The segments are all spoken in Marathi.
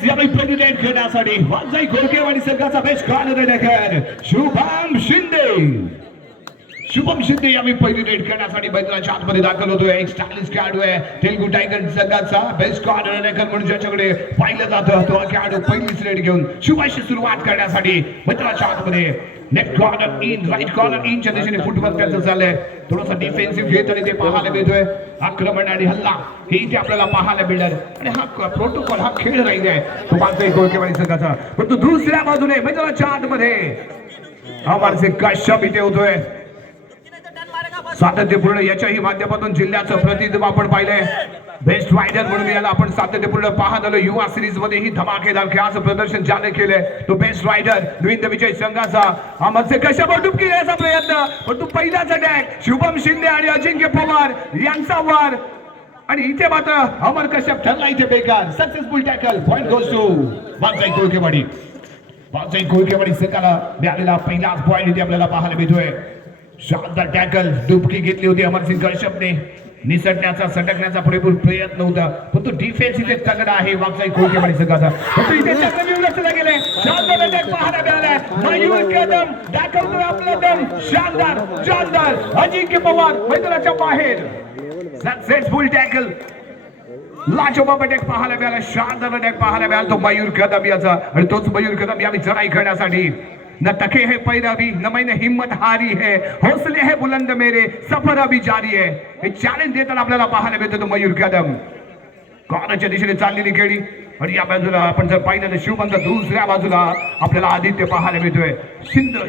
येस यावेळी प्रेसिडेंट खेळण्यासाठी वाजई गोरकेवाडी संघाचा best corner decker Shubham Shinde. Shubham Shinde यावेळी पहिली रेड करण्यासाठी मैदानाच्या आतमध्ये दाखल होतोय. एक स्टायलिश खेळाडू आहे तेलुगू टायगर संघाचा बेस्ट कॉर्नर डेकर म्हणून ज्याच्याकडे पाहिलं जातं तो खेळाडू पहिलीच रेड घेऊन शुभाशी सुरुवात करण्यासाठी मैदानाच्या आतमध्ये left corner and right corner इनच्या दिशेने फुटवर्क त्याचं चाललंय. थोडासा डिफेन्सिव्ह घेत आणि ते पाहायला मिळतोय. आक्रमण आणि हल्ला हे इथे आपल्याला पाहायला मिळणार आणि हा प्रोटोकॉल हा खेळ राहील आहे तो मागचा गोरकेवाडी संघाचा. परंतु दुसऱ्या बाजूने मैदानाच्या आतमध्ये आम्हाला कश्यप इथे होतोय. सातत्यपूर्ण याच्याही माध्यमातून जिल्ह्याचं प्रतिनिधित्व आपण पाहिलंय. बेस्ट रायडर म्हणून याला आपण सातत्यपूर्ण पाहत आलो. युवा सिरीज मध्ये ही धमाकेदार खेळाचं प्रदर्शन ज्याने केलंय तो बेस्ट रायडर नवीन विजय संघाचा अमरसे कशावर डुबकी घ्यायचा प्रयत्न परंतु पहिलाच अटॅक शुभम शिंदे आणि अजिंक्य पवार यांचा वार आणि इथे मात्र अमर कश्यप ठरला इथे बेकार. Successful tackle point goes to Vajai Gorkewadi. Vajai Gorkewadi संघाला मिळालेला पहिलाच पॉइंट इथे आपल्याला पाहायला मिळतोय. शानदार टॅकल डुबकी घेतली होती अमरसिंग कश्यपने. निसटण्याचा सटकण्याचा पुरेपूर प्रयत्न होता पण तो डिफेन्स इथे तगडा आहे वागसाई गोरकेवाडी संघाचा. पण इथे चक्रव्यूह रचला गेलाय. शानदार अटॅक पाहायला मिळालाय. मयूर कदम दाखवतोय आपला दम. शानदार शानदार अजिंक्य पवार मैदानाच्या बाहेर. सक्सेसफुल टॅकल लाजवाब अटॅक पाहायला मिळाला. शानदार अटॅक पाहायला मिळाला तो मयूर कदम याचा आणि तोच मयूर कदम यावेळी चढाई करण्यासाठी न तके है पैरवी न मैंने हिम्मत हारी है हौसले है बुलंद मेरे सफर अभी जारी है. हे चॅलेंज देताना आपल्याला पाहायला मिळतो तो मयूर कदम. कॉर्नरच्या दिशेने चाललेली खेळी आणि या बाजूला आपण जर पाहिलं तर शिवबंध दुसऱ्या बाजूला आपल्याला आदित्य पाहायला मिळतोय.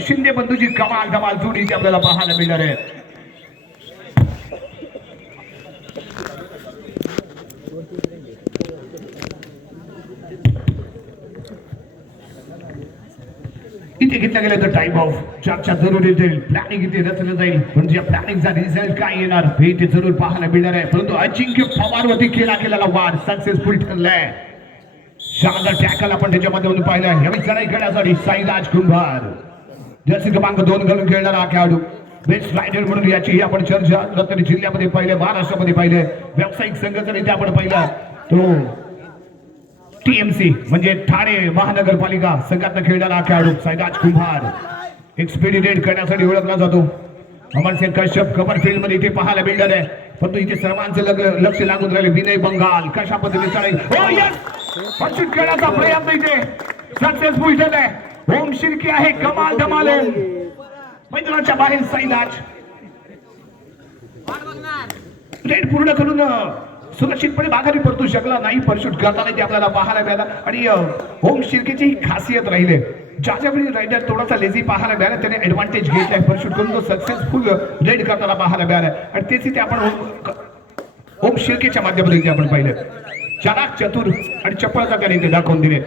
शिंदे बंधूची कमाल धमाल जोडी इथे आपल्याला पाहायला मिळणार आहे. इथे घेतलं गेलं तर टाइम ऑफ चर्चा जरूर येते. प्लॅनिंग इथे रचलं जाईल म्हणजे या प्लॅनिंगचा रिझल्ट काय येणार हे इथे जरूर पाहायला मिळणार आहे. परंतु अजिंक्य पवारवरती केलेला वार सक्सेसफुल ठरलाय. शानदार टॅकल आपण त्याच्यामध्ये पाहिलाय. यावेळी चढाई करण्यासाठी साईराज कुंभार जर्सी क्रमांक 2 घालून खेळणारा हा खेळाडू बेस्ट रायडर म्हणून याची आपण चर्चा रत्नागिरी जिल्ह्यामध्ये पाहिले महाराष्ट्रामध्ये पाहिले. व्यावसायिक संघ जर इथे आपण पाहिला तो टीएमसी म्हणजे ठाणे महानगरपालिका संघातला खेळणारा खेळाडू साईराज कुंभार एक्सपेडिटेड करण्यासाठी ओळखला जातो. अमरसिंग कश्यप कव्हर फील्ड मध्ये इथे पाहायला मिळणार आहे. परंतु इथे सर्वांचं लक्ष लागून राहिले. विनय बंगाल कशा पद्धतीने चढाई खेळण्याचा प्रयत्न इथे सक्सेसफुल झालाय. ओम शिर्के आहे कमाल धमाल. मैदानाच्या बाहेर साईराज रेड पूर्ण करून सुरक्षितपणे माघारी परतू शकला नाही. परशूट करताना ते आपल्याला पाहायला मिळाला आणि ओम शिर्केची ही खासियत राहिली. ज्यावेळी रायडर थोडासा लेझी पाहायला मिळाला त्याने ऍडव्हान्टेज घेतलाय. परशूट करून तो सक्सेसफुल रेड करताना पाहायला मिळाला आणि तेच इथे आपण ओम शिर्केच्या माध्यमातून आपण पाहिलं. चालाक चतुर आणि चपळता त्याने इथे दाखवून दिले.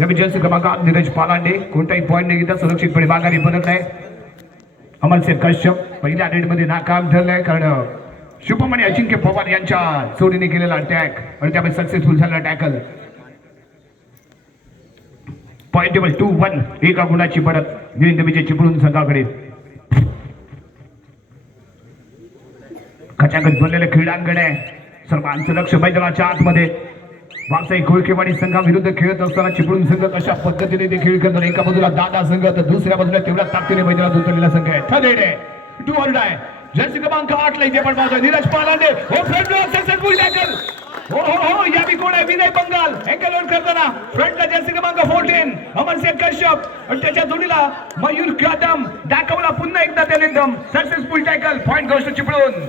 यावेळी जर्सी क्रमांक 8 नीरज पालांडे कोणताही पॉईंट न घेता सुरक्षितपणे माघारी परत आहे. अमरसिंग कश्यप पहिल्या रेडमध्ये नाकाम ठरलाय कारण शुभम आणि अजिंक्य पवार यांच्या जोडीने केलेला अटॅक आणि त्यामुळे सक्सेसफुल झाला टॅकल. पॉइंट टेबल 2-1 एका गुणाची परत नवीन विजय चिपळूण संघाकडे. खचाखच बनलेलं क्रीडांगण आहे. सर्वांचं लक्ष मैदानाच्या आतमध्ये वागसाई गोरकेवाडी संघाविरुद्ध खेळत असताना चिपळूण संघ कशा पद्धतीने ते खेळ करणार. एका बाजूला दादा संघ तर दुसऱ्या बाजूला तेवढ्या ताकदीने मैदानात उतरलेला संघ आहे. थर्ड आहे टू ऑल आहे जर्सी क्रमांक 8 ला इथे पण पाहतोय नीरज पालांडे. हो फ्रंट सक्सेसफुल टॅकल. हो हो हो यावी कोण आहे विनय बंगाल अँकल लोड करताना फ्रंटला जर्सी क्रमांक 14 अमरसिंग कश्यप आणि त्याच्या जोडीला मयूर कदम दाखवला पुन्हा एकदा त्याने दम. सक्सेसफुल टॅकल पॉइंट गोष्ट चिपळूण.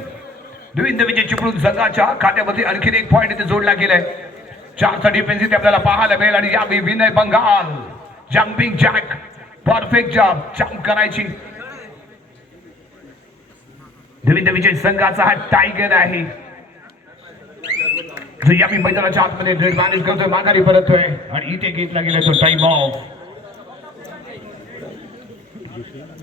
नवीन विजय चिपळूण संघाच्या खात्यामध्ये आणखीन एक पॉइंट इथे जोडला गेलाय. 4चा डिफेन्स इथे आपल्याला पाहायला मिळेल आणि यावी Vinay Bangal jumping jack perfect job jump करायची. नवीन विजय संघाचा हा टायगर आहे. यावी मैदानाच्या आतमध्ये रेड मॅनेज करतोय माघारी परततोय आणि इथे घेतला गेला तो टाइम ऑफ.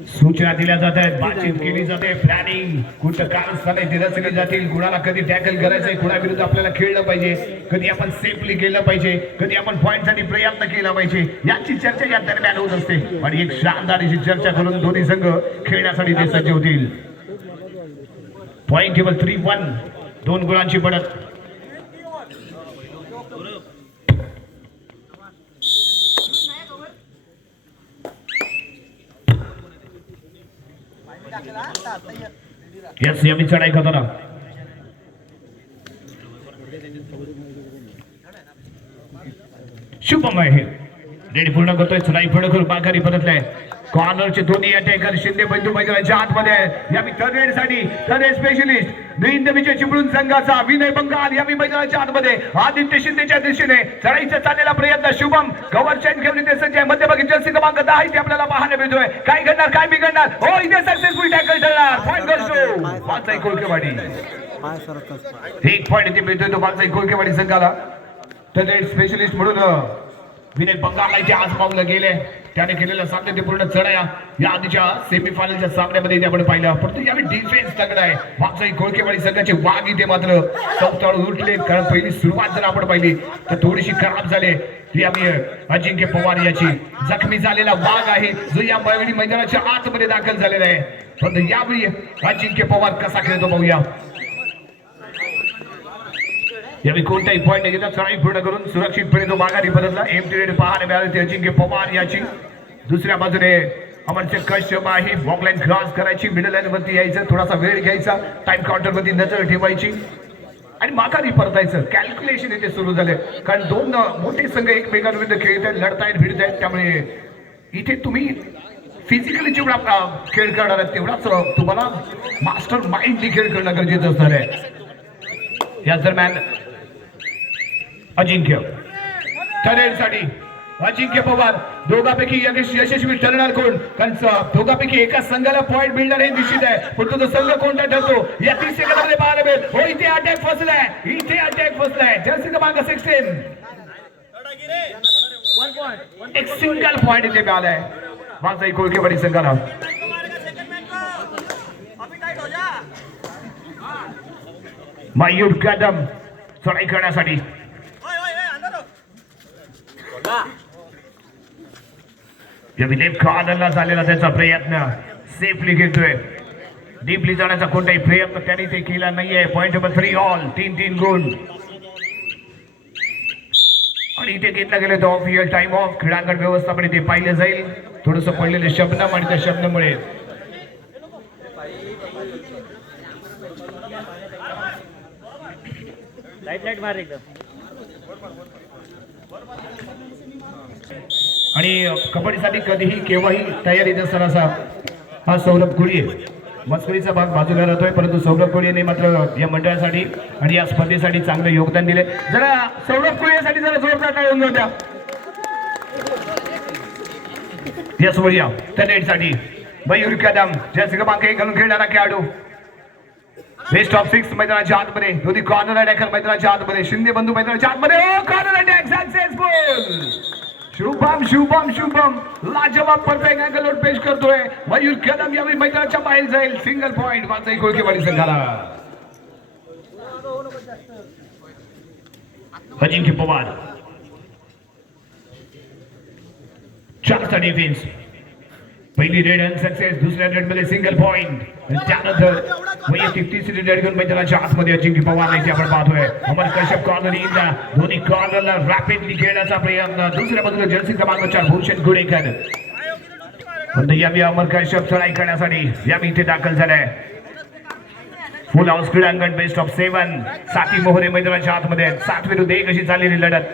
सूचना दिल्या जात आहेत बातचीत केली जाते. प्लॅनिंग कुठं कारस्थाने ते रचले जातील. कुणाला कधी टॅकल करायचंय कुणाविरुद्ध आपल्याला खेळलं पाहिजे. कधी आपण सेफली केलं पाहिजे. कधी आपण पॉइंट साठी प्रयत्न केला पाहिजे. याची चर्चा या दरम्यान होत असते आणि एक शानदार अशी चर्चा करून दोन्ही संघ खेळण्यासाठी ते सज्ज होतील. पॉइंट टेबल 3-1 2 गुणांची बढ़त. यस यावी चढाई करताना शुभम आहे रेडी पूर्ण करतोय चढाई पुढे करून माघारी परतलाय कॉर्नरचे दोन्ही अटॅकर शिंदे बंधू मैदानाच्या आतमध्ये आहे यावी थर्ड रेड साठी थर्ड रेड स्पेशलिस्ट नवीन विजय चिपळूण संघाचा विनय बंगाल यावी मैदानाच्या आतमध्ये आदित्य शिंदेच्या दिशेने चढाईचा चाललेला प्रयत्न शुभम कव्हर चेंज घेऊन इथे सज्ज मध्यभागी जर्सी क्रमांक 10 इथे आपल्याला पाहायला मिळतोय काय घडणार काय बिघडणार हो इथे सक्सेसफुल टॅकल ठरणार पॉईंट गोष्ट पाचही कोळकेवाडी एक पॉईंट इथे मिळतोय तो पाचही कोळकेवाडी संघाला थर्ड रेड स्पेशलिस्ट म्हणून विनय बंगालला इथे आज पावलं गेले त्याने केलेल्या सातत्यपूर्ण चढाया या आधीच्या सेमीफायनलच्या सामन्यामध्ये आपण पाहिलं परंतु यावेळी डिफेन्स तगडा आहे वागचाई कोळकेवाडी संघाचे वाघ इथे मात्र चौथाळ उठले कारण पहिली सुरुवात जर आपण पाहिली तर थोडीशी खराब झाली यावेळी अजिंक्य पवार याची जखमी झालेला वाघ आहे जो या मैदानाच्या आतमध्ये दाखल झालेला आहे परंतु यावेळी अजिंक्य पवार कसा खेळतो पाहूया यावेळी कोणताही पॉईंट घेता चढाई पूर्ण करून सुरक्षितपणे तो माघारी परतला एमटी रेड पाहायला मिळाले ते अजिंक्य पवार याची दुसऱ्या बाजूने अमरचंद कश्यप आहे वॉकलाईन क्रॉस करायची मिडल लाईन वरती यायचं थोडासा वेळ घ्यायचा टाइम काउंटर वरती नजर ठेवायची आणि माघारी परतायचं कॅल्क्युलेशन इथे सुरू झाले कारण दोन मोठे संघ एकमेकांविरुद्ध खेळत आहेत लढतायत भिडतायत त्यामुळे इथे तुम्ही फिजिकली जेवढा खेळ करणार आहे तेवढाच तुम्हाला मास्टर माइंडली खेळ करणं गरजेचं असणार आहे या दरम्यान अजिंक्य ठरेलसाठी अजिंक्य पवार दोघांपैकी यशस्वी ठरणार कोण कारण दोघांपैकी एका संघाला पॉइंट मिळणार हे निश्चित आहे पण तो संघ कोणता ठरतो या 30 सेकंदामध्ये पाहायला मिळेल हो इथे अटॅक फसलाय जर्सी क्रमांक 16 एक सिंगल पॉइंट इथे मिळालाय वागचाई कोळकेवाडी संघाला मयूर कदम चढाई करण्यासाठी लेफ्ट कॉर्नरला झालेला त्याचा प्रयत्न सेफली घेतोय डीपली जाण्याचा कोणताही प्रयत्न त्याने ते केला नाहीये पॉइंट नंबर 3 ऑल 3 गुण आणि इथे घेतला गेला तो ऑफ इयर टाइम ऑफ क्रीडांगण व्यवस्थापन इथे पाहिलं जाईल थोडस पडलेले शब्द आणि त्या शब्दामुळे लाईट मार एकदम आणि कबड्डीसाठी कधीही केव्हाही तयारीत असताना असा हा सौरभ कुळी मस्करीचा भाग बाजूला राहतोय परंतु सौरभ कुळीने मात्र या मंडळासाठी आणि या स्पर्धेसाठी चांगलं योगदान दिले जरा सौरभ कुळीसाठी जरा जोरदार टाळून होत्या या सोहळ्या त्या मयूर कदम जर्सी क्रमांक 1 घालून खेळणारा खेळाडू बेस्ट ऑफ 6 मैदानाच्या आतमध्ये दोन्ही कॉर्नर अटॅकर मैदानाच्या आतमध्ये शिंदे बंधू मैदानाच्या आतमध्ये कॉर्नर अटॅक सक्सेसफुल शुभम लाजवाब परफेक्ट अँगलवर पेश करतोय मयूर कदम यावेळी मैदानाच्या बाहेर जाईल सिंगल पॉइंट वागचाई कोळकेवाडी संघाला अजिंक्य पवार 4चा डिफेन्स पहिली रेड अनसक्सेस दुसऱ्या रेड मध्ये सिंगल पॉइंट त्यानंतर वैयक्तिक तिसरी रेड घेऊन मैदानाच्या आतमध्ये अजिंक्य पवार इथे आपण पाहतोय अमर कश्यप कॉर्नर येईल दोन्ही कॉर्नरला रॅपिडली खेळण्याचा प्रयत्न दुसऱ्या बाजूला जर्सी क्रमांक 4 भूषण गुडेकर यावेळी अमर कश्यप चढाई करण्यासाठी यावेळी इथे दाखल झालाय फुल हाऊस क्रीडांगण बेस्ट ऑफ 7 साती मोहरे मैदानाच्या आतमध्ये 7 विरुद्ध 1 अशी चाललेली लढत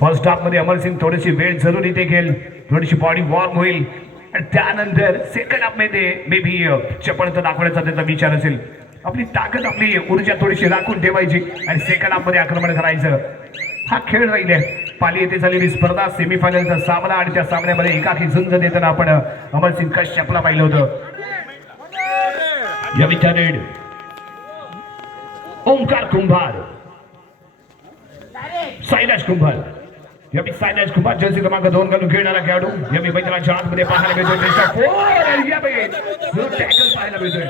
फर्स्ट हाफ मध्ये अमरसिंग थोडीशी वेळ जरूर इथे घेईल थोडीशी बॉडी वॉर्म होईल आणि त्यानंतर सेकंड हाफ मध्ये मे बी चपळता दाखवण्याचा त्याचा विचार असेल आपली ताकद आपली ऊर्जा थोडीशी राखून ठेवायची आणि सेकंड हाफ मध्ये आक्रमण करायचं हा खेळ राहिले पाली येथे झालेली स्पर्धा सेमीफायनलचा सामना आणि त्या सामन्यामध्ये एकाकी झुंज देताना आपण अमरसिंग कश्यपला पाहिलं होतं या रेड ओंकार कुंभार साईराज कुंभार यावेळी साईराज कुंभार जर्सी क्रमांक 2 घालून खेळणारा खेळाडू यावेळी मैदानाच्या आतमध्ये पाहायला मिळतोय टॅकल पाहायला मिळतोय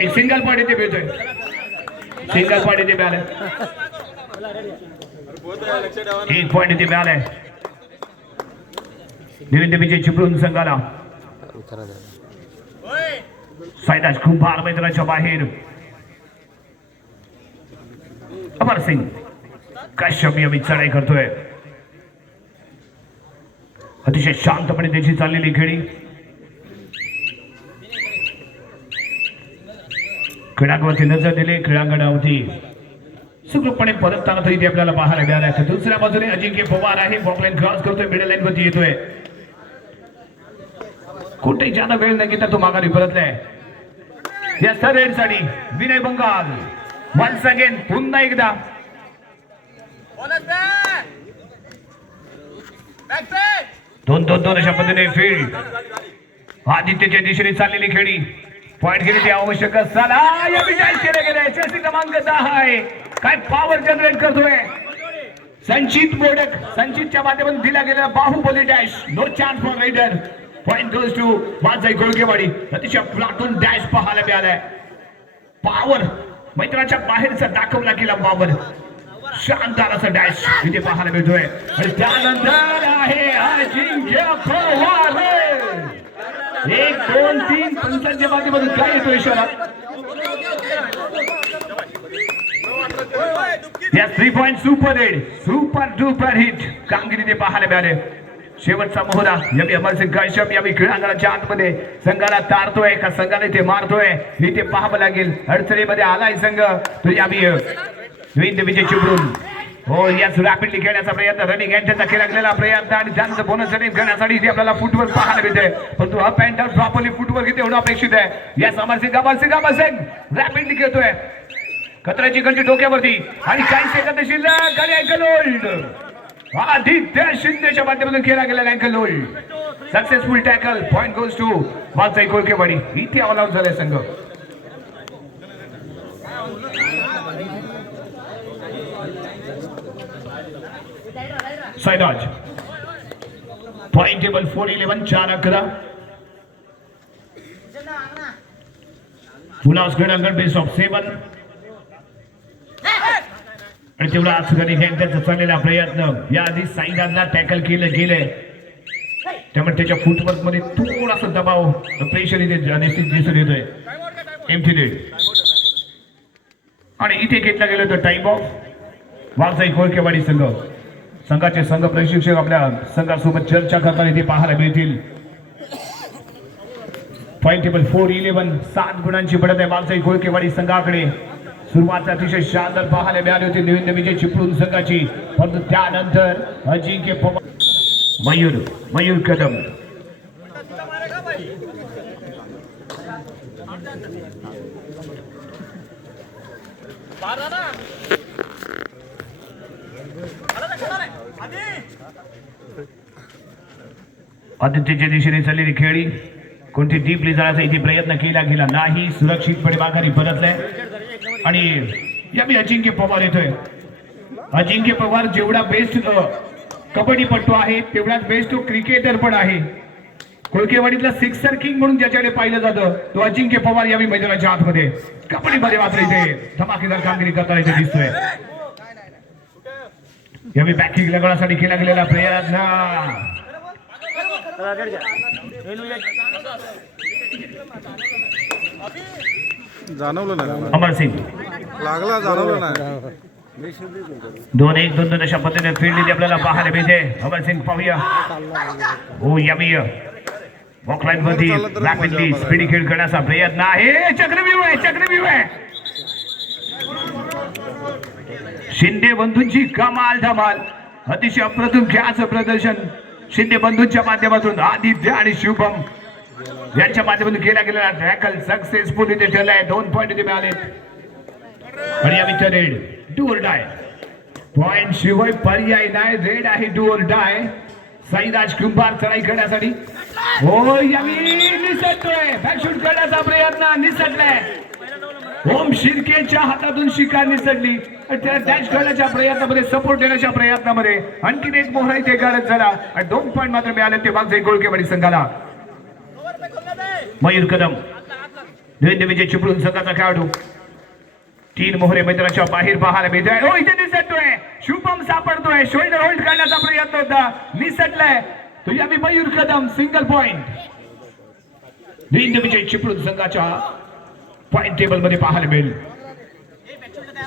एक सिंगल पॉइंट इथे मिळतोय मिळालाय 1 पॉइंट इथे मिळालाय नवीन विजय चिपळूण संघाला साईराज कुंभार मैदानाच्या बाहेर अमर सिंग कश्यप यावेळी चढाई करतोय अतिशय शांतपणे त्याची चाललेली खेळी क्रीडांगणावरती नजर दिली. क्रीडांगणावरती सुखरूपपणे परतताना तरी ते आपल्याला पाहायला मिळालं. तर दुसऱ्या बाजूने अजिंक्य पवार आहे. बॉक्लाईन क्रॉस करतोय. मिडल लाईन वरती येतोय. कुठेही जाणं वेळ न घेता तो माघारी परतलाय. या रेड साठी विनय बंगाल वन्स अगेन पुन्हा एकदा दोन अशा पद्धतीने फील्ड आदित्यच्या दिशेने चाललेली खेळी पॉइंट गेली ती आवश्यक असताना या विजय केले गेले. चेसी क्रमांक 10 आहे. काय पॉवर जनरेट करतोय संचित मोडक. संचितच्या माध्यमातून दिला गेलेला Bahubali dash. No chance for raider. Point goes to Vajai Golkewadi. अतिशय प्लाटून डॅश पाहायला मिळालाय. पॉवर मैदानाच्या बाहेरचा दाखवला गेला पॉवर. शानदार असा डॅश इथे पाहायला मिळतोय. आणि त्यानंतर आहे अजिंक्य पवार. 1 2 3 पंचांच्या माध्यमातून काय येतो इशारा. या 3 point super hit. Super duper hit कामगिरी ते पाहायला मिळाले. शेवटचा मोहरा यावी अमरसिंग कश्यप यावी क्रीडांगणाच्या आतमध्ये संघाला तारतोय का संघाला इथे मारतोय हे ते पाहावं लागेल. अडचणीमध्ये आलाय संघ तो यावी विजय चिपळूण. हो याच रॅपिडली खेळण्याचा प्रयत्न रनिंग अँटरचा केला गेलेला प्रयत्न आणि त्यांचं बोनस रनिंग करण्यासाठी इथे आपल्याला फुटवर्क पाहायला मिळते. परंतु up and down properly footwork इथे होणं अपेक्षित आहे. याच अमरसिंग रॅपिडली खेळतोय. कचऱ्याची घंटी डोक्यावरती आणि काही सेकंद शिल्लक आणि अँकल होल्ड. आदित्य शिंदेच्या माध्यमातून केला गेलेला ankle hold. Successful tackle. Point goes to Vajai Golkewadi. इथे ऑल आउट झालाय संघ. Sairaj point table 4-11 4-11. फुलास क्रीडांगण बेस्ट ऑफ 7 आणि तेवढा आज त्यांचा चाललेला प्रयत्न याआधी साईदांना टॅकल केलं गेलंय त्यामुळे त्याच्या फुटवर्क मध्ये थोडासा दबाव प्रेशर इथे निश्चित दिसून येतोय. एम्प्टी लीड आणि इथे घेतला गेला तर टाइम ऑफ. वाजई गोळकेवाडी संघ संघाचे संघ प्रशिक्षक आपल्या संघासोबत चर्चा करताना इथे पाहायला मिळतील. पॉइंट टेबल 4-11 7 गुणांची बढ़त आहे वाजई गोळकेवाडी संघाकडे. सुरुवात अतिशय शानदार पाहायला मिळाली होती नवीन विजय चिपळूण संघाची. परंतु त्यानंतर अजिंक्य पवार मयूर कदम आदित्यच्या दिशेने चाललेली खेळी कोणती डीपली जाण्याचा इथे प्रयत्न केला गेला नाही. सुरक्षितपणे माघारी परतलाय आणि यावी अजिंक्य पवार येतोय. अजिंक्य पवार जेवढा बेस्ट कबड्डीपटू आहे तेवढाच बेस्ट तो क्रिकेटर पण आहे. कोळकेवाडीतला सिक्सर किंग म्हणून ज्याच्याकडे पाहिलं जातं तो अजिंक्य पवार यावी मैदानाच्या आतमध्ये कबड्डीमध्ये मात्र इथे धमाकेदार कामगिरी करताना इथे दिसतोय. यावी बॅकिंग लगण्यासाठी केला गेलेला प्रयत्न जाणवलं ना अमरसिंग लागला जाणवलं ना 2-1 अशा पद्धतीने फील्ड आपल्याला पाहायला मिळते. अमरसिंग पाहूया. हो यावी वॉकलाईन वरती रॅपिडली स्पीडी खेळ करण्याचा प्रयत्न आहे. चक्रव्यूह आहे शिंदे बंधूंची कमाल धमाल. अतिशय अप्रतिम खेळाचं प्रदर्शन शिंदे बंधूंच्या माध्यमातून आदित्य आणि शुभम यांच्या माध्यमातून केला गेलेला टॅकल सक्सेसफुल इथे ठरलाय. 2 पॉइंट इथे मिळाले आणि यावी red do or die. Point शिवाय पर्याय नाही. रेड आहे डू ऑर डाय. साईराज कुंभार चढाई करण्यासाठी हो यावी निसटतोय. बॅकशूट करण्याचा प्रयत्न निसटलाय. ओम शिर्केच्या हातातून शिकार निसटली. त्याला डॅश करण्याच्या प्रयत्नामध्ये सपोर्ट देण्याच्या प्रयत्नामध्ये आणखीन एक मोहरा इथे गाडत झाला आणि 2 पॉइंट मात्र मिळाले ते वाजई गोळकेवाडी संघाला. मयूर कदम नवीन विजय चिपळूण संघाचा खेळाडू. 3 मोहरे मैदानाच्या बाहेर पाहायला मिळतोय. हो इथे निसटतोय. शुभम सापडतोय. शोल्डर होल्ड करण्याचा प्रयत्न होता निसटलाय. तो यावी मयूर कदम सिंगल पॉइंट. नवीन विजय चिपळूण संघाच्या पॉइंट टेबल मध्ये पाहायला मिळेल.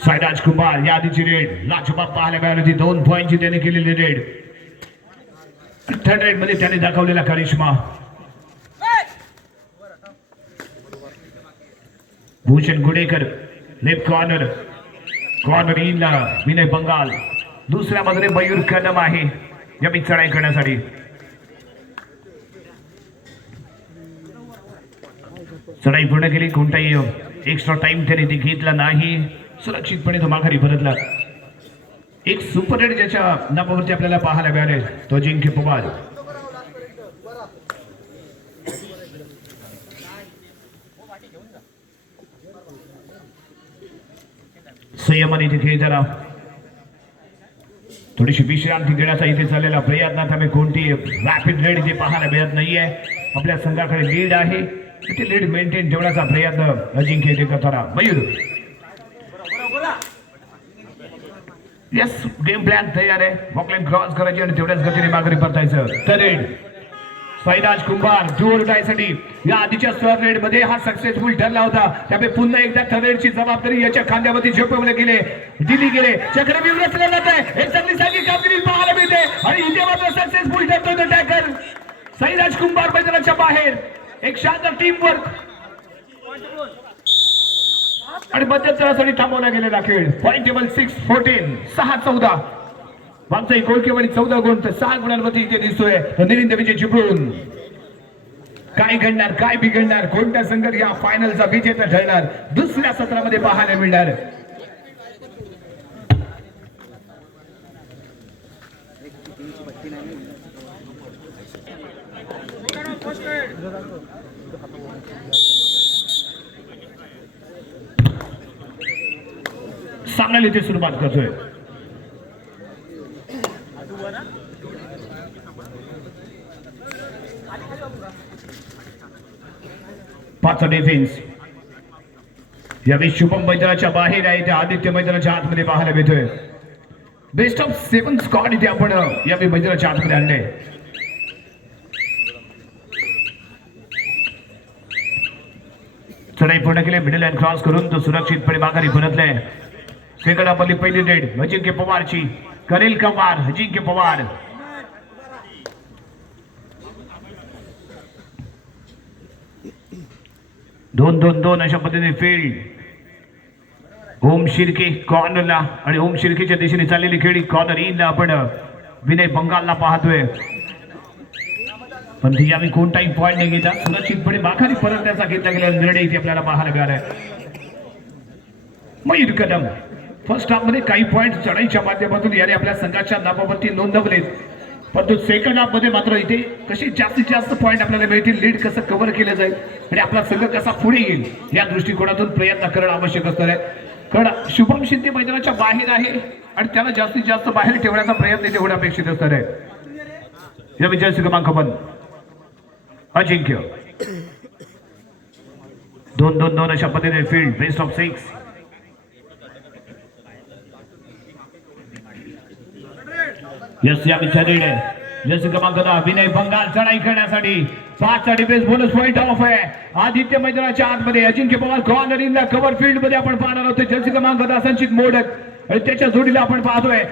साईराज कुमार या आधीची रेड लाजवाब पाहायला मिळाली होती. 2 पॉइंटची त्याने केलेली रेड थर्ड रेड मध्ये त्याने दाखवलेला करिश्मा. Bhushan Gudekar left corner. Corner in Vinay Bangal. दुसऱ्या बाजूने मयूर कदम आहे जमीन चढाई करण्यासाठी. चढाई पूर्ण केली. कोणताही एक्स्ट्रा टाइम त्याने ते घेतला नाही. सुरक्षितपणे तो माघारी परतला. एक सुपर रेड ज्याच्या नावावरती आपल्याला पाहायला मिळाले तो अजिंक्य पवार. संयमाने इथे खेळ झाला. थोडीशी विश्रांती घेण्याचा इथे चाललेला प्रयत्नात आम्ही कोणती रॅपिड रेड इथे पाहायला मिळत नाहीये. आपल्या संघाकडे लीड आहे. इथे लीड मेंटेन ठेवण्याचा प्रयत्न अजिंक्य इथे करताना. मयूर यस गेम प्लॅन तयार आहे. वॉकलाईन क्रॉस करायची आणि तेवढ्याच गतीने माघारी परतायचं. थर्ड साईराज कुंभार डुअर डायसाठी या आधीच्या थर्ड रेड मध्ये हा सक्सेसफुल ठरला होता. त्यामुळे पुन्हा एकदा थर्ड रेडची जबाबदारी याच्या खांद्यावरती झेपवले गेले दिली गेले. चक्रव्यूह रचला जात आहे. एक चांगली सारखी कामगिरी पाहायला मिळते आणि इथे मात्र सक्सेसफुल ठरतो तो टॅकल. साईराज कुंभार मैदानाच्या बाहेर. एक शानदार टीम वर्क आणि मध्यंतरासाठी थांबवला गेलेला खेळ. Point table 6-14 6-14. मागचा एक गोलकेवाडी 14 गुण तर 6 गुणांमध्ये इथे दिसतोय. तर निरिंद विजय चिपळूण. काय घडणार काय बिघडणार कोणत्या संघ या फायनलचा विजेता ठरणार दुसऱ्या सत्रामध्ये पाहायला मिळणार. सामन्याला इथे सुरुवात करतोय. पाच डिफेन्स यावेळी शुभम मैदानाच्या बाहेर आहे. त्या आदित्य मैदानाच्या आतमध्ये पाहायला मिळतोय. बेस्ट ऑफ 7 स्क्वॉड इथे आपण यावेळी मैदानाच्या आतमध्ये आणले. चढाई पूर्ण केली. मिडल लाईन क्रॉस करून तो सुरक्षितपणे माघारी परतलाय. सेकंड आपली पहिली रेड अजिंक्य पवारची. करेल का वार अजिंक्य पवार. दोन अशा पद्धतीने फील्ड. ओम शिर्के कॉर्नरला आणि ओम शिर्केच्या दिशेने चाललेली खेळी कॉर्नर इनला आपण विनय बंगालला पाहतोय. पण यावेळी कोणताही पॉईंट नाही घेता सुरक्षितपणे माघारी परतण्याचा घेतला गेलेला निर्णय इथे आपल्याला पाहायला मिळालाय. मयूर कदम फर्स्ट हाफ मध्ये काही पॉईंट चढाईच्या माध्यमातून याने आपल्या संघाच्या नावावरती नोंदवलेत. परंतु सेकंड हाफ मध्ये मात्र इथे कसे जास्तीत जास्त पॉईंट आपल्याला मिळतील लीड कसं कव्हर केलं जाईल आणि आपला संघ कसा पुढे येईल या दृष्टिकोनातून प्रयत्न करणं आवश्यक असणार आहे. कारण शुभम शिंदे मैदानाच्या बाहेर आहे आणि त्याला जास्तीत जास्त बाहेर ठेवण्याचा प्रयत्न इथे होणं अपेक्षित असणार आहे. या विजयाचे क्रमांक 1 अजिंक्य. 2-2-2 अशा पद्धतीने फील्ड. Best of 6. यस या विचारेड जसे क्रमांक 10 विनय बंगाल चढाई करण्यासाठी 5 चा डिफेन्स बोनस पॉइंट ऑफ आहे. आदित्य मैदानाच्या आतमध्ये अजिंक्य पवार कॉर्नर इनला कव्हर फील्ड मध्ये आपण पाहणार आहोत. जर्सी क्रमांक 10 संचित मोडक आणि त्याच्या जोडीला आपण पाहतोय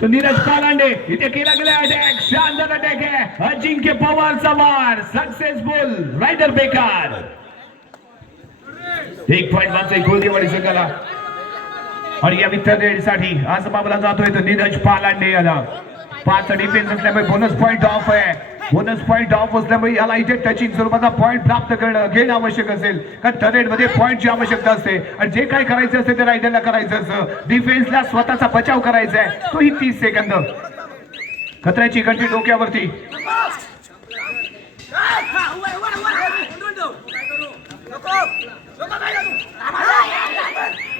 तो नीरज पालांडे. इथे केला गेला अटॅक. शानदार अटॅक आहे. अजिंक्य पवारचा वार सक्सेसफुल. रायडर बेकार. 1 पॉइंट वाचतोय गोलकेवाडी संघाला आणि या विथर साठी आज मामला जातोय तो नीरज पालांडे याला. 5 डिफेन्स असल्यामुळे बोनस पॉइंट ऑफ आहे. बोनस पॉइंट ऑफ असल्यामुळे याला इथे टचिंग स्वरूपाचा पॉइंट प्राप्त करणं घेणं आवश्यक असेल. कारण थर्ड मध्ये पॉइंटची आवश्यकता असते आणि जे काही करायचं असते ते रायडरला करायचं असतं. डिफेन्सला स्वतःचा बचाव करायचा आहे तोही 30 सेकंद. खतऱ्याची घंटी डोक्यावरती.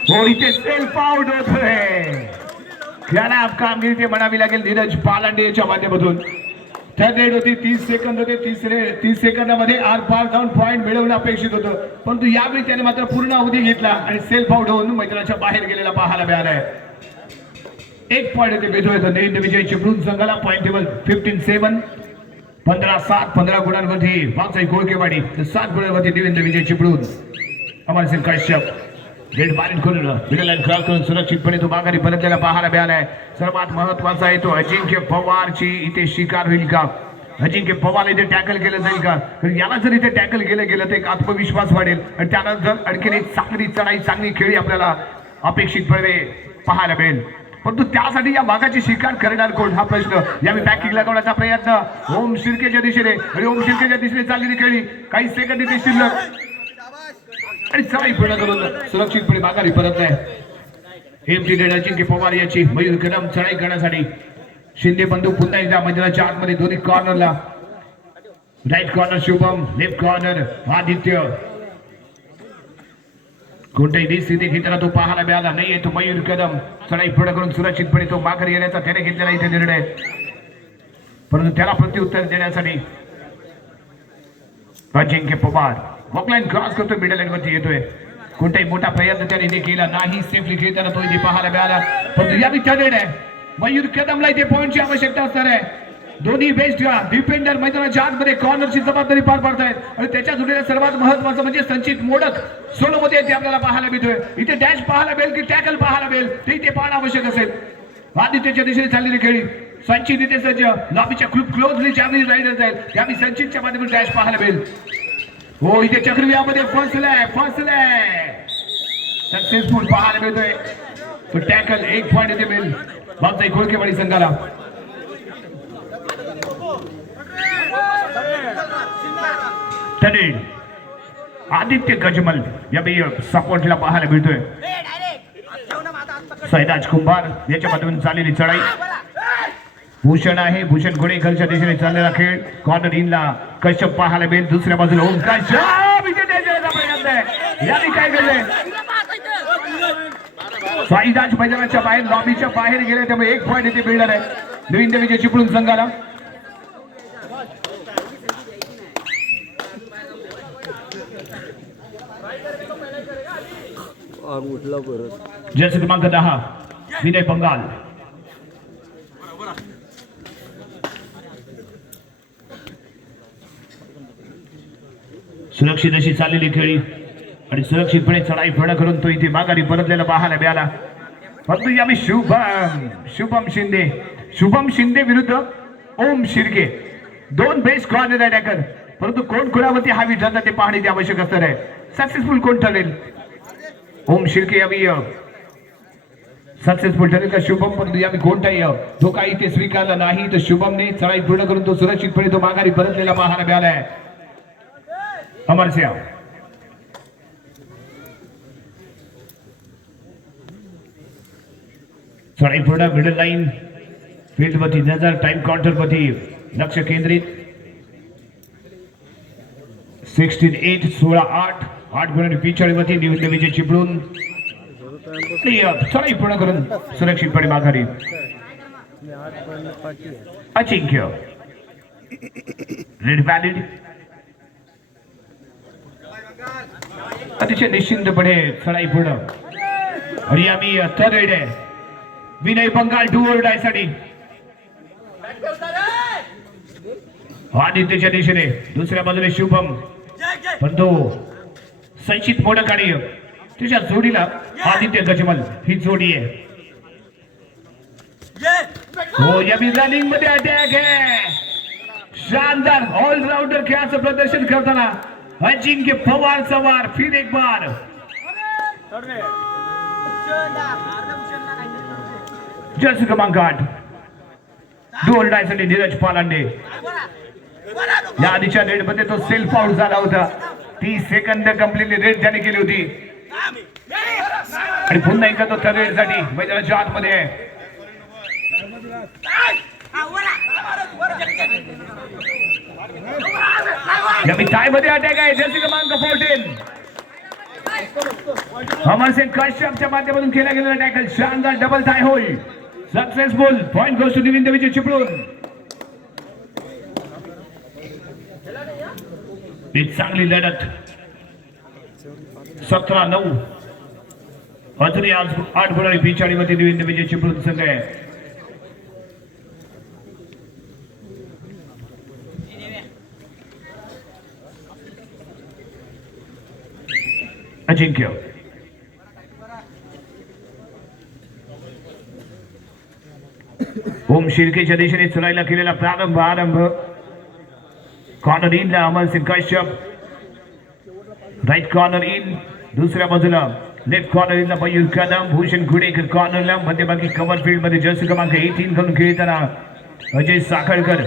हो इथे सेल्फ आउट होतोय. याला कामगिरी ते म्हणावी लागेल नीरज पालांडे याच्या माध्यमातून. थर्ड रेड होती 30 सेकंद होते. 30 सेकंदामध्ये आर पार जाऊन पॉईंट मिळवणं अपेक्षित होतं परंतु यावेळी त्याने मात्र पूर्ण अवधी घेतला आणि सेल्फ आउट होऊन मैदानाच्या बाहेर गेलेला पाहायला मिळालाय. 1 पॉईंट येथे भेटू येतो निरिंद विजय चिपळूण संघाला. पॉईंट टेबल 15-7 15-7 15 गुणांवरती मागचा गोलकेवाडी 7 गुणांवरती निरिंद विजय चिपळूण. अमर सिंग कश्यप रेड बारीन करून मिडल लाईन क्रॉस करून सुरक्षितपणे तो माघारी परतलेला पाहायला मिळालाय. सर्वात महत्वाचा आहे तो अजिंक्य पवारची इथे शिकार होईल का अजिंक्य पवार इथे टॅकल केलं जाईल का? कारण याला जर इथे टॅकल केलं गेलं तर एक आत्मविश्वास वाढेल आणि त्यानंतर आणखीन एक चांगली चढाई चांगली खेळी आपल्याला अपेक्षितपणे पाहायला मिळेल. परंतु त्यासाठी या भागाची शिकार करणार कोण हा प्रश्न. यावेळी बॅकिंग लगावण्याचा प्रयत्न ओम शिर्केच्या दिशेने आणि ओम शिर्केच्या दिशेने चाललेली खेळी काही सेकंद इथे शिल्लक आणि चढाई पूर्ण करून सुरक्षितपणे माघारी परत नाही. एमटी डेड अजिंक्य पवार याची मयूर कदम चढाई करण्यासाठी शिंदे बंधू पुन्हा एकदा मैदानाच्या आतमध्ये दोन्ही कॉर्नरला right corner Shubham left corner Aditya कोणत्याही स्थिती घेताना तो पाहायला मिळाला नाहीये. तो मयूर कदम चढाई पूर्ण करून सुरक्षितपणे तो माघारी येण्याचा त्याने घेतलेला इथे निर्णय परंतु त्याला प्रत्युत्तर देण्यासाठी अजिंक्य पवार वॉकलाईन क्रॉस करतो मिडल लाईन वरती येतोय. कोणताही मोठा प्रयत्न त्याने इथे केला नाही. सेफली खेळताना तो इथे पाहायला मिळाला परंतु यावेळी टर्न आहे. मयूर कदमला इथे पॉईंटची आवश्यकता असणार आहे. दोन्ही बेस्ट डिफेंडर मैदानाच्या आतमध्ये कॉर्नरची जबाबदारी पार पाडतायत आणि त्याच्या जोडीला सर्वात महत्वाचं म्हणजे संचित मोडक सोलो मध्ये ते आपल्याला पाहायला मिळतोय. इथे डॅश पाहायला मिळेल की टॅकल पाहायला मिळेल ते इथे पाहणं आवश्यक असेल. आदित्यच्या दिशेने चाललेली खेळी संचित इथे सज्ज लॉबीच्या खूप क्लोजली ज्यावेळी रायडर जाईल त्यावेळी संचितच्या माध्यमातून डॅश पाहायला मिळेल. हो इथे चक्रव्यूहामध्ये फसलाय सक्सेसफुल पाहायला मिळतोय. तो टॅकल एक पॉईंट इथे मिळेल बाबताई खोळकेवाडी संघाला. तरी आदित्य गजमल या सपोर्टला पाहायला मिळतोय. सैदाज कुंभार याच्या माध्यमातून चाललेली चढाई भूषण आहे. भूषण घोडेकरच्या दिशेने चाललेला खेळ कॉर्नर इनला कश्यप पाहायला मिळेल. दुसऱ्या बाजूला ओम कश्यप इथे त्याच्या प्रयत्न आहे. याने काय केलंय साईदाज मैदानाच्या बाहेर लॉबीच्या बाहेर गेले त्यामुळे एक पॉईंट इथे मिळणार आहे नवीन देवीच्या चिपळूण संघाला. जर्सी क्रमांक 10 विनय पंगाल सुरक्षित अशी चाललेली खेळी आणि सुरक्षितपणे चढाई पूर्ण करून तो इथे माघारी परतलेला पाहायला मिळाला. परंतु यावेळी शुभम शिंदे विरुद्ध ओम शिर्के दोन बेस्ट कॉर्नर अटॅकर परंतु कोण कोणावरती हावी ठरतात ते पाहणे आवश्यक असणार आहे. सक्सेसफुल कोण ठरेल ओम शिर्के यावी सक्सेसफुल ठरेल का शुभम. परंतु यावी कोणताही धोका इथे स्वीकारला नाही तर शुभमने चढाई पूर्ण करून तो सुरक्षितपणे तो माघारी परतलेला पाहायला मिळालाय. अमरसिंह चढाई पूर्ण मिडल लाईन फील्ड वरती नजर टाइम काउंटर वरती लक्ष केंद्रित 16-8 16-8 8 गुणांनी पिछाडी वरती निवृत्त विजय चिपळूण चढाई पूर्ण करून सुरक्षितपणे माघारी. अजिंक्य रेड व्हॅलिड अतिशय निश्चिंतपणे चढाई पूर्ण आणि आम्ही थर्ड रेड आहे विनय बंगाल टू ओरडाय साठी आदित्यच्या दिशेने दुसऱ्या बाजूने शुभम परंतु संचित मोडक आणि तुझ्या जोडीला आदित्य गजमल ही जोडी आहे. हो या रनिंग मध्ये अटॅक आहे. शानदार ऑलराऊंडर खेळाचं प्रदर्शन करताना अजिंक्य पवार सवार फिर एक बार जर्सी क्रमांक 8 दोन डायसाठी नीरज पालांडे या आधीच्या रेड मध्ये तो सेल्फ आउट झाला होता. 30 सेकंद कंप्लीटली रेड त्याने केली होती आणि पुन्हा एकदा तो थर्ड रेड साठी मैदानाच्या आतमध्ये आहे. टाय मध्ये अटॅक आहे जर्सी क्रमांक 14 अमरसिंह कश्यपच्या माध्यमातून केला गेलेला टॅकल शानदार डबल टाय होईल. Successful point goes to Nivin देवीचे चिपळूण. एक चांगली लढत 17-9 अजूनही आज 8 गुणांनी पिछाडी मध्ये निविन देवीचे चिपळूण संघ आहे. अजिंक्य ओम शिर्केच्या दिशेने चढायला केलेला प्रारंभ कॉर्नर इन ला Amarsingh Kashyap, right corner in. दुसऱ्या बाजूला लेफ्ट कॉर्नर इन ला मयूर कदम, भूषण गुडेकर कॉर्नरला मध्यभागी कव्हर फील्ड मध्ये जर्सी क्रमांक 18 घालून खेळताना अजय साखळकर.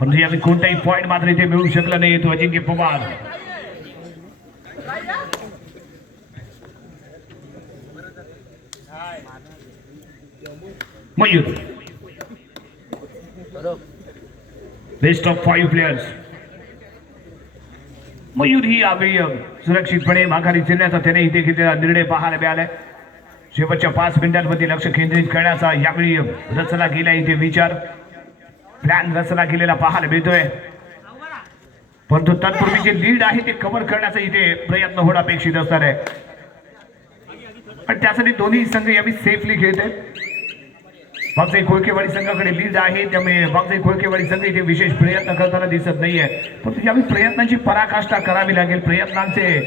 पण यावेळी कोणताही पॉइंट मात्र इथे मिळू शकला नाही तो Ajinkya Pawar. Mayur best of 5 players. Mayur ही यावेळी सुरक्षितपणे माघारी फिरण्याचा त्याने इथे घेतलेला निर्णय पाहायला मिळालाय. शेवटच्या 5 मिनिटांमध्ये लक्ष केंद्रित करण्याचा यावेळी रचना केला इथे विचार प्लॅन रचना केलेला पाहायला मिळतोय. परंतु तत्पूर्वी जे लीड आहे ते कव्हर करण्याचा इथे प्रयत्न होणं अपेक्षित असणार आहे आणि त्यासाठी दोन्ही संघ यावेळी सेफली खेळत आहेत. वाघजाई कोळकेवाडी संघाकडे लीड आहे त्यामुळे वाघजाई कोळकेवाडी संघ इथे विशेष प्रयत्न करताना दिसत नाहीये. परंतु यावेळी प्रयत्नांची पराकाष्ठा करावी लागेल, प्रयत्नांचे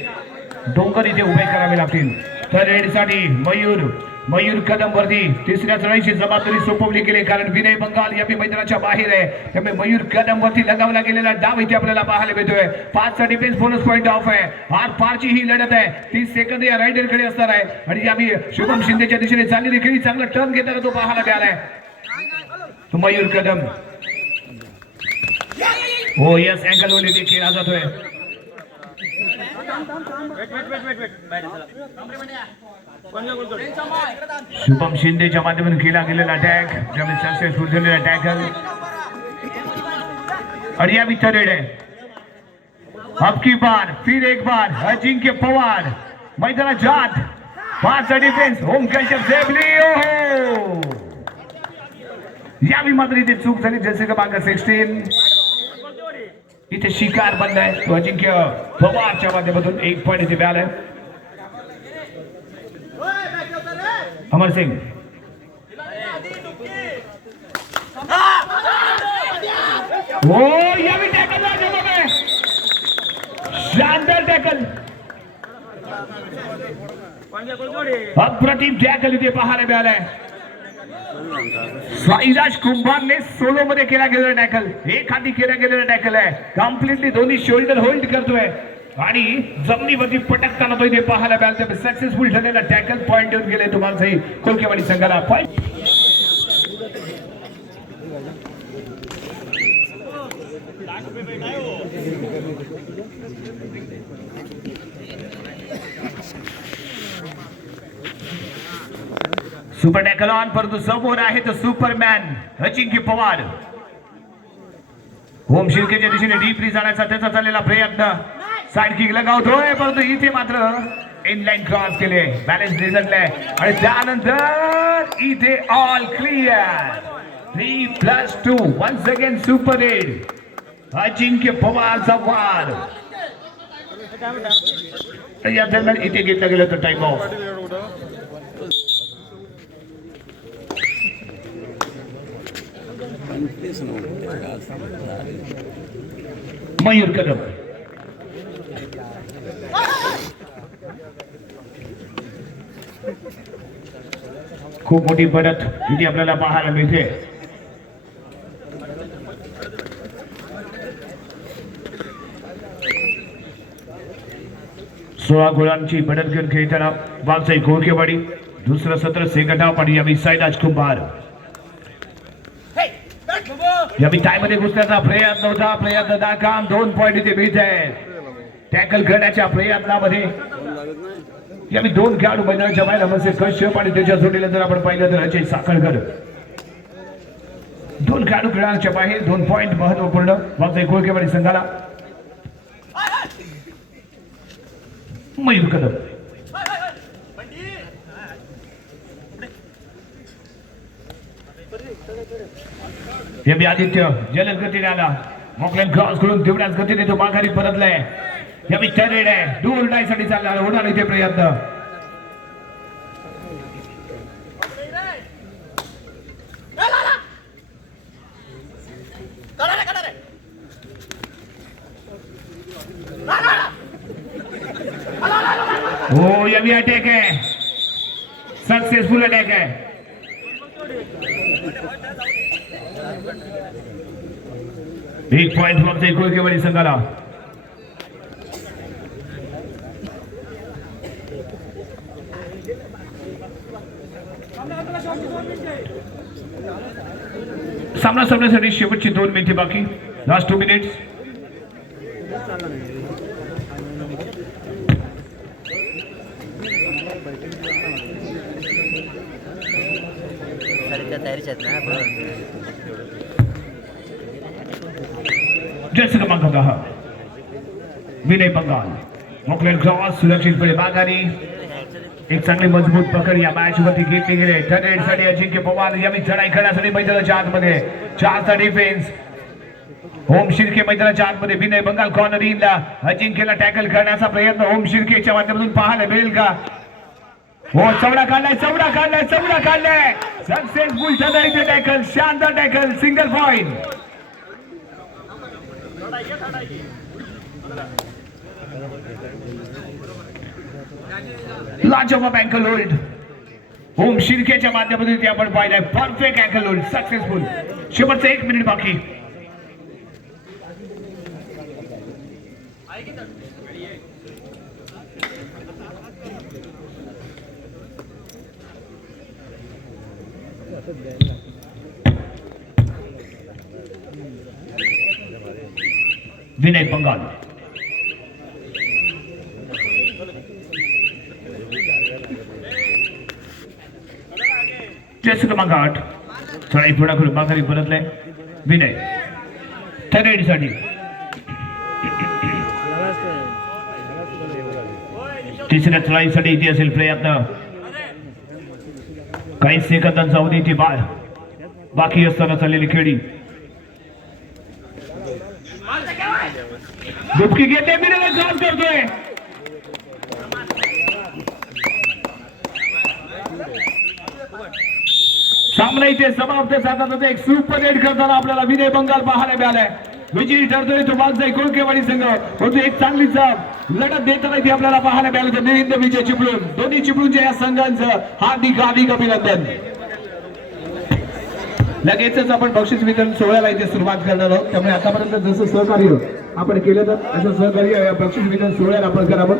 डोंगर इथे उभे करावे लागतील. तर रेडसाठी मयूर कदम वरती तिसऱ्या चढाईची जबाबदारी सोपवली गेली कारण विनय बंगाल या मैदानाच्या बाहेर आहे. त्यामुळे मयूर कदम वरती लगावला गेलेला डाव इथे आपल्याला पाहायला मिळतोय. 5 चा डिफेन्स बोनस पॉइंट ऑफ आहे. आर पारची ही लढत आहे. 30 सेकंद या रायडर कडे असणार आहे आणि यावी शुभम शिंदेच्या दिशेने चाललेली खेळी चांगला टर्न घेताना तो पाहायला मिळालाय. मयूर कदम हो यस अँगल वर इथे खेळला जातोय. शुभम शिंदेच्या माध्यमातून केला गेलेला अटॅक ज्यामध्ये सक्सेसफुल झालेला टॅकल आणि या विचारेड आहे. अब की बार फिर एक बार अजिंक्य पवार मैदानात जात 5 डिफेन्स होम कॅचअप सेवली. ओहो यावी मात्र इथे चूक झाली. जसे क्रमांक 16 इथे शिकार बनलाय तो अजिंक्य पवारच्या माध्यमातून 1 पॉइंट इथे मिळालाय. अमर सिंग हो यावी टॅकल आहे. शानदार टॅकल अप्रतिम टॅकल इथे पाहायला मिळालाय. साईराज कुंभारने सोलो मध्ये केला गेलेला टॅकल, एक हाती केला गेलेला टॅकल आहे. कम्प्लिटली दोन्ही शोल्डर होल्ड करतोय आणि जमिनीवरती पटकताना तो इथे पाहायला मिळाला. सक्सेसफुल झालेला टॅकल पॉइंट देऊन गेले तुम्हाला कोळकेवाडी संघाला पॉइंट. सुपर टॅकल ऑन परंतु समोर आहे तर सुपरमॅन अजिंक्य पवार. होम शिर्केच्या दिशेने डीपली जाण्याचा त्याचा चाललेला प्रयत्न साइड किक लगावतोय परंतु इथे मात्र इनलाइन क्रॉस केले बॅलन्स रिझल्टले आणि त्यानंतर इथे all clear 3+2 once again super hit Ajinkya पवारचा वार. या दरम्यान इथे घेतला गेला तर टाइम ऑफ. मयूर कदम खूप मोठी पडत इथे आपल्याला पाहायला मिळते. सोळा गोळांची पडत घेऊन खेळताना वाघजाई कोळकेवाडी दुसरं सत्र सेकंड आणि यावेळी साईराज कुंभार यावेळी टाइम मध्ये घुसण्याचा प्रयत्न होता. प्रयत्न नाकाम. 2 पॉइंट इथे मिळत आहे. टॅकल करण्याच्या प्रयत्नामध्ये यावेळी 2 खेळाडू मैदानाच्या बाहेर अमरसिंग कश्यप आणि त्याच्या जोडीला जर आपण पाहिलं तर अजय साखळकर. 2 खेळाडू खेळाच्या बाहेर 2 पॉइंट महत्वपूर्ण वाघजाई कोळकेवाडी संघाला. मयूर कदम यावेळी आदित्य जलद गतीने आला. मॉकलॅन क्रॉस करून तेवढ्याच गतीने तो माघारी परतलाय. यावेळी टर्न आहे. दूर डायसाठी चालला होणार इथे प्रयत्न. हो यावेळी अटॅक आहे. सक्सेसफुल अटॅक आहे. एक पॉइंट फक्त कोळकेवाडी संघाला. सामना संपण्यासाठी शेवटची 2 मिनिटे बाकी. Last 2 minutes. जर्सी क्रमांक 10 विनय पंगाल. मोकलेल क्रॉस सुरक्षितपणे माघारी. एक चांगली मजबूत पकड या मॅच वरती घेतली गेली. टर्नेट साठी अजिंक्य पवार यावेळी चढाई करण्यासाठी मैदानाच्या आतमध्ये 4चा डिफेन्स. ओम शिर्के मैदानाच्या आतमध्ये. विनय बंगाल कॉर्नर इनला अजिंक्यला टॅकल करण्याचा प्रयत्न ओम शिर्केच्या माध्यमातून पाहायला मिळेल का? हो, चवडा काढलाय. Successful turner tackle. शानदार टॅकल. Single point. लाजवाब अँकल होल्ड ओम शिर्केच्या माध्यमातून ते आपण पाहिलंय. Perfect ankle hold successful. शेवटचं 1 मिनिट बाकी. विनय पंगाल. जर्सी क्रमांक 8 चढाई पुढा करून माघारी परतले विनय. टर्नेटसाठी तिसऱ्या चढाईसाठी इथे असेल प्रयत्न. काही सेकंदांचा अवधी बाकी असताना चाललेली खेळी. डुबकी घेते. विनयला क्रॉस करतोय. सामना इथे समाप्त साधतात. एक सुपर हिट करताना आपल्याला विनय बंगाल पाहायला मिळालाय. विजयी ठरतोय तो बागजाई कोळकेवाडी संघ. परंतु एक चांगली लढत देताना इथे आपल्याला पाहायला मिळालं निविंद विजय चिपळूण. दोन्ही चिपळूणच्या या संघांचं हार्दिक अभिनंदन. लगेचच आपण बक्षीस वितरण सोहळ्याला इथे सुरुवात करणार आहोत. त्यामुळे आतापर्यंत जसं सहकार्य आपण केलं तर असं सहकार्य या बक्षीस वितरण सोहळ्याला आपण करावं.